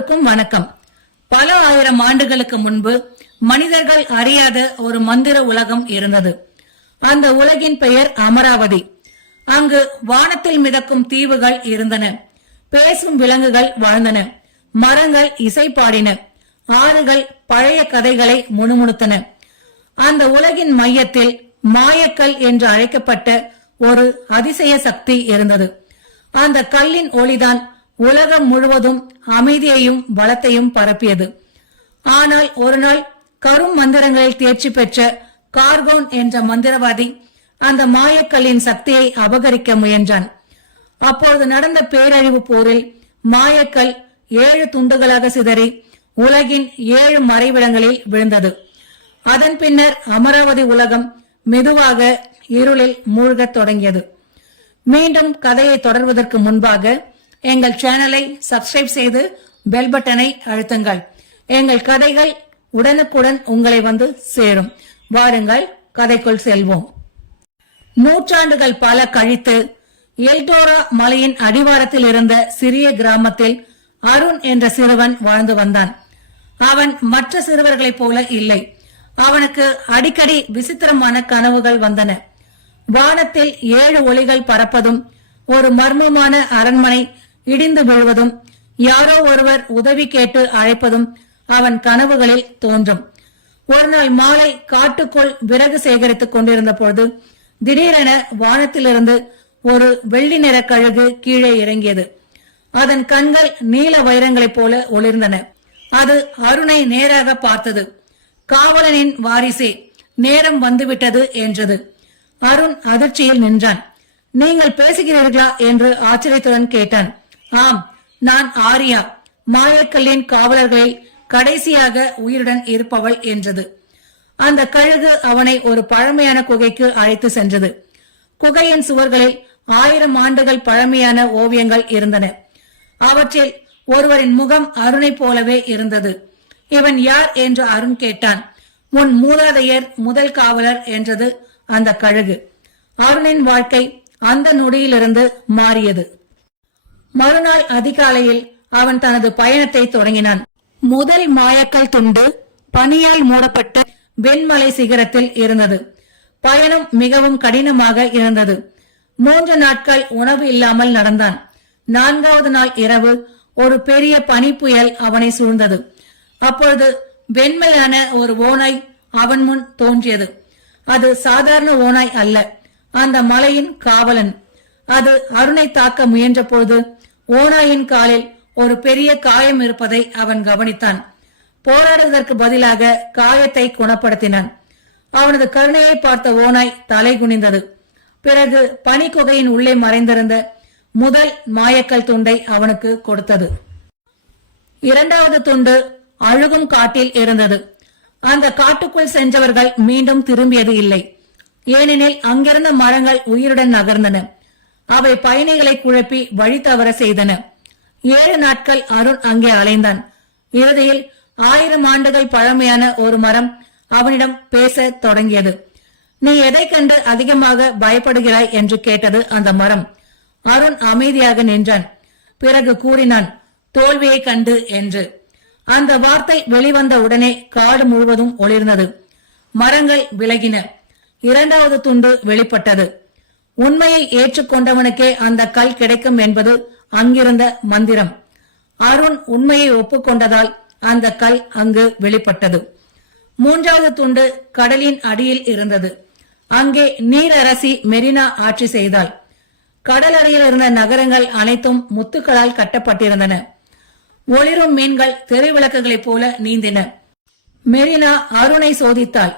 எல்லோருக்கும் வணக்கம். பல ஆயிரம் ஆண்டுகளுக்கு முன்பு மனிதர்கள் அறியாத ஒரு மந்திர உலகம் இருந்தது. அந்த உலகின் பெயர் அமராவதி. அங்கு வானத்தில் மிதக்கும் தீவுகள் இருந்தன. பேசும் விலங்குகள் வாழ்ந்தன. மரங்கள் இசை பாடின. ஆறுகள் பழைய கதைகளை முணுமுணுத்தன. அந்த உலகின் மையத்தில் மாயக்கல் என்று அழைக்கப்பட்ட ஒரு அதிசய சக்தி இருந்தது. அந்த கல்லின் ஒளிதான் உலகம் முழுவதும் அமைதியையும் வளத்தையும் பரப்பியது. ஆனால் ஒரு நாள் கரும் மந்திரங்களில் தேர்ச்சி பெற்ற கார்கோன் என்ற மந்திரவாதி அந்த மாயக்கல்லின் சக்தியை அபகரிக்க முயன்றான். அப்பொழுது நடந்த பேரழிவு போரில் மாயக்கல் 7 துண்டுகளாக சிதறி உலகின் 7 மறைவிடங்களில் விழுந்தது. அதன் பின்னர் அமராவதி உலகம் மெதுவாக இருளில் மூழ்கத் தொடங்கியது. மீண்டும் கதையை தொடர்வதற்கு முன்பாக எங்கள் சேனலை சப்ஸ்கிரைப் செய்து பெல் பட்டனை அழுத்துங்கள். எங்கள் கதைகள் உடனுக்குடன் உங்களை வந்து சேரும். வாருங்கள், கதைக்குள் செல்வோம். நூற்றாண்டுகள் பல கழித்து எல்டோரா மலையின் அடிவாரத்தில் இருந்த சிறிய கிராமத்தில் அருண் என்ற சிறுவன் வாழ்ந்து வந்தான். அவன் மற்ற சிறுவர்களைப் போல இல்லை. அவனுக்கு அடிக்கடி விசித்திரமான கனவுகள் வந்தன. வானத்தில் 7 ஒளிகள் பறப்பதும், ஒரு மர்மமான அரண்மனை இடிந்து விழுவதும், யாரோ ஒருவர் உதவி கேட்டு அழைப்பதும் அவன் கனவுகளில் தோன்றும். ஒரு நாள் மாலை காட்டுக்குள் விறகு சேகரித்துக் கொண்டிருந்த பொழுது திடீரென வானத்திலிருந்து ஒரு வெள்ளி நிற கழுகு கீழே இறங்கியது. அதன் கண்கள் நீல வைரங்களைப் போல ஒளிர்ந்தன. அது அருணை நேராக பார்த்தது. காவலனின் வாரிசே, நேரம் வந்துவிட்டது என்றது. அருண் அதிர்ச்சியில் நின்றான். நீங்கள் பேசுகிறீர்களா என்று ஆச்சரியத்துடன் கேட்டான். ஆம், நான் ஆரியா, மாயக்கல்லின் காவலர்களில் கடைசியாக உயிருடன் இருப்பவள் என்றது. அந்த கழுகு அவனை ஒரு பழமையான குகைக்கு அழைத்து சென்றது. குகையின் சுவர்களில் 1000 ஆண்டுகள் பழமையான ஓவியங்கள் இருந்தன. அவற்றில் ஒருவரின் முகம் அருணை போலவே இருந்தது. இவன் யார் என்று அருண் கேட்டான். உன் மூதாதையர் முதல் காவலர் என்றது அந்த கழுகு. அருணின் வாழ்க்கை அந்த நொடியிலிருந்து மாறியது. மறுநாள் அதிகாலையில் அவன் தனது பயணத்தை தொடங்கினான். முதல் மாயக்கல் துண்டு பனியால் மூடப்பட்ட வெண்மலை சிகரத்தில் இருந்தது. பயணம் மிகவும் கடினமாக இருந்தது. 3 நாட்கள் உணவு இல்லாமல் நடந்தான். 4வது நாள் இரவு ஒரு பெரிய பனிப்புயல் அவனை சூழ்ந்தது. அப்பொழுது வெண்மையான ஒரு ஓநாய் அவன் முன் தோன்றியது. அது சாதாரண ஓநாய் அல்ல, அந்த மலையின் காவலன். அது அருணை தாக்க முயன்ற போது ஓநாயின் காலில் ஒரு பெரிய காயம் இருப்பதை அவன் கவனித்தான். போராடுவதற்கு பதிலாக காயத்தை குணப்படுத்தினான். அவனது கருணையை பார்த்த ஓநாய் தலை குனிந்தது. பிறகு பனிக்குகையின் உள்ளே மறைந்திருந்த முதல் மாயக்கல் துண்டை அவனுக்கு கொடுத்தது. 2வது துண்டு அழுகும் காட்டில் இருந்தது. அந்த காட்டுக்குள் சென்றவர்கள் மீண்டும் திரும்பியது இல்லை. ஏனெனில் அங்கிருந்த மரங்கள் உயிருடன் நகர்ந்தன. அவை பயணிகளை குழப்பி வழி தவற செய்தன. 7 நாட்கள் அருண் அங்கே அலைந்தான். இறுதியில் 1000 ஆண்டுகள் பழமையான ஒரு மரம் அவனிடம் பேச தொடங்கியது. நீ எதை கண்டு அதிகமாக பயப்படுகிறாய் என்று கேட்டது அந்த மரம். அருண் அமைதியாக நின்றான். பிறகு கூறினான், தோல்வியை கண்டு என்று. அந்த வார்த்தை வெளிவந்த உடனே காடு முழுவதும் ஒளிர்ந்தது. மரங்கள் விலகின. 2வது துண்டு வெளிப்பட்டது. உண்மையை ஏற்றுக்கொண்டவனுக்கே அந்த கல் கிடைக்கும் என்பது அங்கிருந்த மந்திரம். அருண் உண்மையை ஒப்புக்கொண்டதால் அந்த கல் அங்கு வெளிப்பட்டது. 3வது துண்டு கடலின் அடியில் இருந்தது. அங்கே நீரரசி மெரினா ஆட்சி செய்தாள். கடலடியில் இருந்த நகரங்கள் அனைத்தும் முத்துக்களால் கட்டப்பட்டிருந்தன. ஒளிரும் மீன்கள் தெருவிளக்குகளைப் போல நீந்தின. மெரினா அருணை சோதித்தாள்.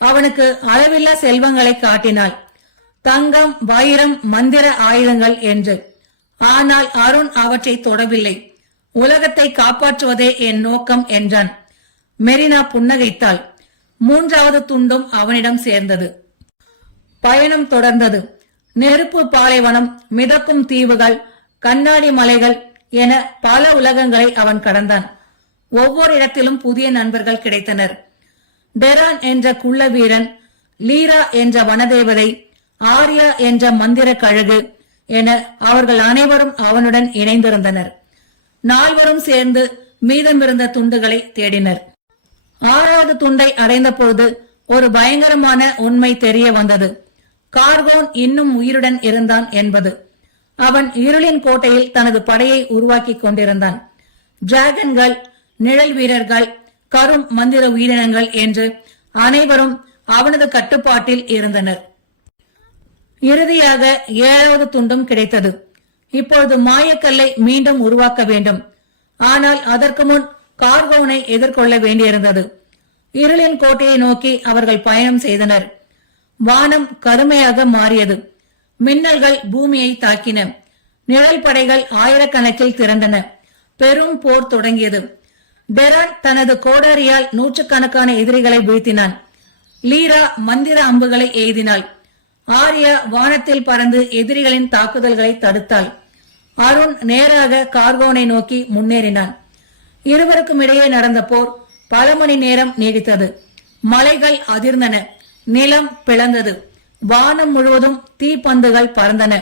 அவனுக்கு அளவில்லா செல்வங்களை காட்டினாள். தங்கம், வைரம், மந்திர ஆயுதங்கள் என்று. ஆனால் அருண் அவற்றை தொடவில்லை. உலகத்தை காப்பாற்றுவதே என் நோக்கம் என்றான். மெரினா புன்னகைத்தாள். 3வது துண்டும் அவனிடம் சேர்ந்தது. பயணம் தொடர்ந்தது. நெருப்பு பாலைவனம், மிதக்கும் தீவுகள், கண்ணாடி மலைகள் என பல உலகங்களை அவன் கடந்தான். ஒவ்வொரு இடத்திலும் புதிய நண்பர்கள் கிடைத்தனர். டெரான் என்ற குள்ள வீரன், லீரா என்ற வனதேவதை, ஆர்யா என்ற மந்திர கழுகு என அவர்கள் அனைவரும் அவனுடன் இணைந்திருந்தனர். 4வரும் சேர்ந்து மீதமிருந்த துண்டுகளை தேடினர். 6வது துண்டை அடைந்த பொழுது ஒரு பயங்கரமான உண்மை தெரிய வந்தது. கார்கோன் இன்னும் உயிருடன் இருந்தான் என்பது. அவன் இருளின் கோட்டையில் தனது படையை உருவாக்கி கொண்டிருந்தான். டிராகன்கள், நிழல் வீரர்கள், கரும் மந்திர உயிரினங்கள் என்று அனைவரும் அவனது கட்டுப்பாட்டில் இருந்தனர். இறுதியாக 7வது துண்டும் கிடைத்தது. இப்பொழுது மாயக்கல்லை மீண்டும் உருவாக்க வேண்டும். ஆனால் அதற்கு முன் கார்கோனை எதிர்கொள்ள வேண்டியிருந்தது. இருளின் கோட்டையை நோக்கி அவர்கள் பயணம் செய்தனர். வானம் கருமையாக மாறியது. மின்னல்கள் பூமியை தாக்கின. நிழல் படைகள் ஆயிரக்கணக்கில் திரண்டன. பெரும் போர் தொடங்கியது. டெரான் தனது கோடாரியால் நூற்றுக்கணக்கான எதிரிகளை வீழ்த்தினான். லீரா மந்திர அம்புகளை எய்தினாள். ஆர்யா வானத்தில் பறந்து எதிரிகளின் தாக்குதல்களை தடுத்தாள். அருண் நேராக கார்கோனை நோக்கி முன்னேறினான். இருவருக்கும் இடையே நடந்த போர் பல மணி நேரம் நீடித்தது. மலைகள் அதிர்ந்தன, நிலம் பிளந்தது, வானம் முழுவதும் தீப்பந்துகள் பறந்தன.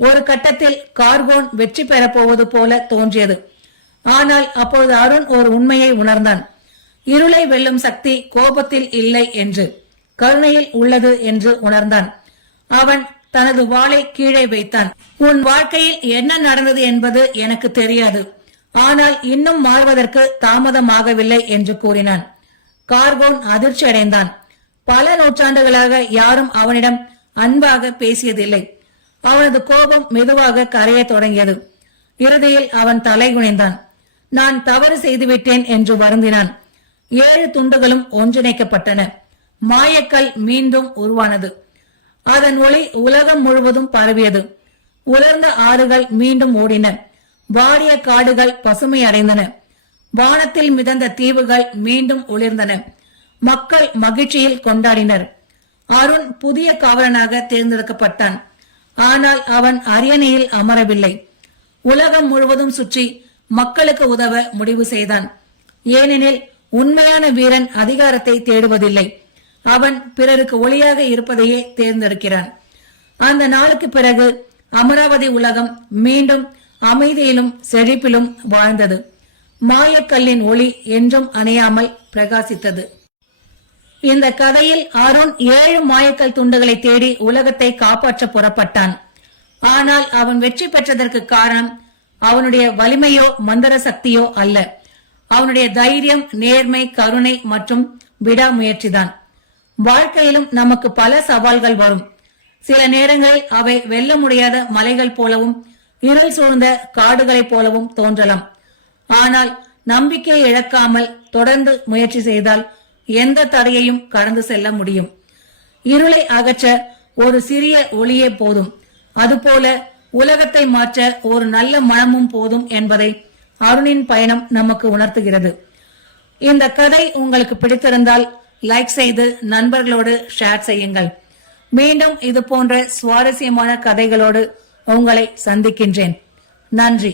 ஒரு கட்டத்தில் கார்கோன் வெற்றி பெறப்போவது போல தோன்றியது. ஆனால் அப்பொழுது அருண் ஒரு உண்மையை உணர்ந்தான். இருளை வெல்லும் சக்தி கோபத்தில் இல்லை என்று, கருணையில் உள்ளது என்று உணர்ந்தான். அவன் தனது வாளை கீழே வைத்தான். உன் வாழ்க்கையில் என்ன நடந்தது என்பது எனக்கு தெரியாது, ஆனால் இன்னும் மாறுவதற்கு தாமதமாகவில்லை என்று கூறினான். கார்கோன் அதிர்ச்சி அடைந்தான். பல நூற்றாண்டுகளாக யாரும் அவனிடம் அன்பாக பேசியதில்லை. அவனது கோபம் மெதுவாக கரைய தொடங்கியது. இறுதியில் அவன் தலை குனிந்தான். நான் தவறு செய்துவிட்டேன் என்று வருந்தினான். 7 துண்டுகளும் ஒன்றிணைக்கப்பட்டன. மாயக்கல் மீண்டும் உருவானது. அதன் ஒளி உலகம் முழுவதும் பரவியது. உலர்ந்த ஆறுகள் மீண்டும் ஓடின. வாடிய காடுகள் பசுமை அடைந்தன. வானத்தில் மிதந்த தீவுகள் மீண்டும் ஒளிர்ந்தன. மக்கள் மகிழ்ச்சியில் கொண்டாடினர். அருண் புதிய காவலனாக தேர்ந்தெடுக்கப்பட்டான். ஆனால் அவன் அரியணையில் அமரவில்லை. உலகம் முழுவதும் சுற்றி மக்களுக்கு உதவ முடிவு செய்தான். ஏனெனில் உண்மையான வீரன் அதிகாரத்தை தேடுவதில்லை. அவன் பிறருக்கு ஒளியாக இருப்பதையே தேர்ந்தெடுக்கிறான். அந்த நாளுக்கு பிறகு அமராவதி உலகம் மீண்டும் அமைதியிலும் செழிப்பிலும் வாழ்ந்தது. மாயக்கல்லின் ஒளி என்றும் அணையாமல் பிரகாசித்தது. இந்த கதையில் அருண் 7 மாயக்கல் துண்டுகளை தேடி உலகத்தை காப்பாற்ற புறப்பட்டான். ஆனால் அவன் வெற்றி பெற்றதற்கு காரணம் அவனுடைய வலிமையோ மந்திர சக்தியோ அல்ல. அவனுடைய தைரியம், நேர்மை, கருணை மற்றும் விடாமுயற்சிதான். வாழ்க்கையிலும் நமக்கு பல சவால்கள் வரும். சில நேரங்களில் அவை வெல்ல முடியாத மலைகள் போலவும் இருள் சூழ்ந்த காடுகளைப் போலவும் தோன்றலாம். ஆனால் நம்பிக்கையை இழக்காமல் தொடர்ந்து முயற்சி செய்தால் எந்த தடையையும் கடந்து செல்ல முடியும். இருளை அகற்ற ஒரு சிறிய ஒளியே போதும். அதுபோல உலகத்தை மாற்ற ஒரு நல்ல மனமும் போதும் என்பதை அருணின் பயணம் நமக்கு உணர்த்துகிறது. இந்த கதை உங்களுக்கு பிடித்திருந்தால் லைக் செய்து நண்பர்களோடு ஷேர் செய்யுங்கள். மீண்டும் இது போன்ற சுவாரஸ்யமான கதைகளோடு உங்களை சந்திக்கின்றேன். நன்றி.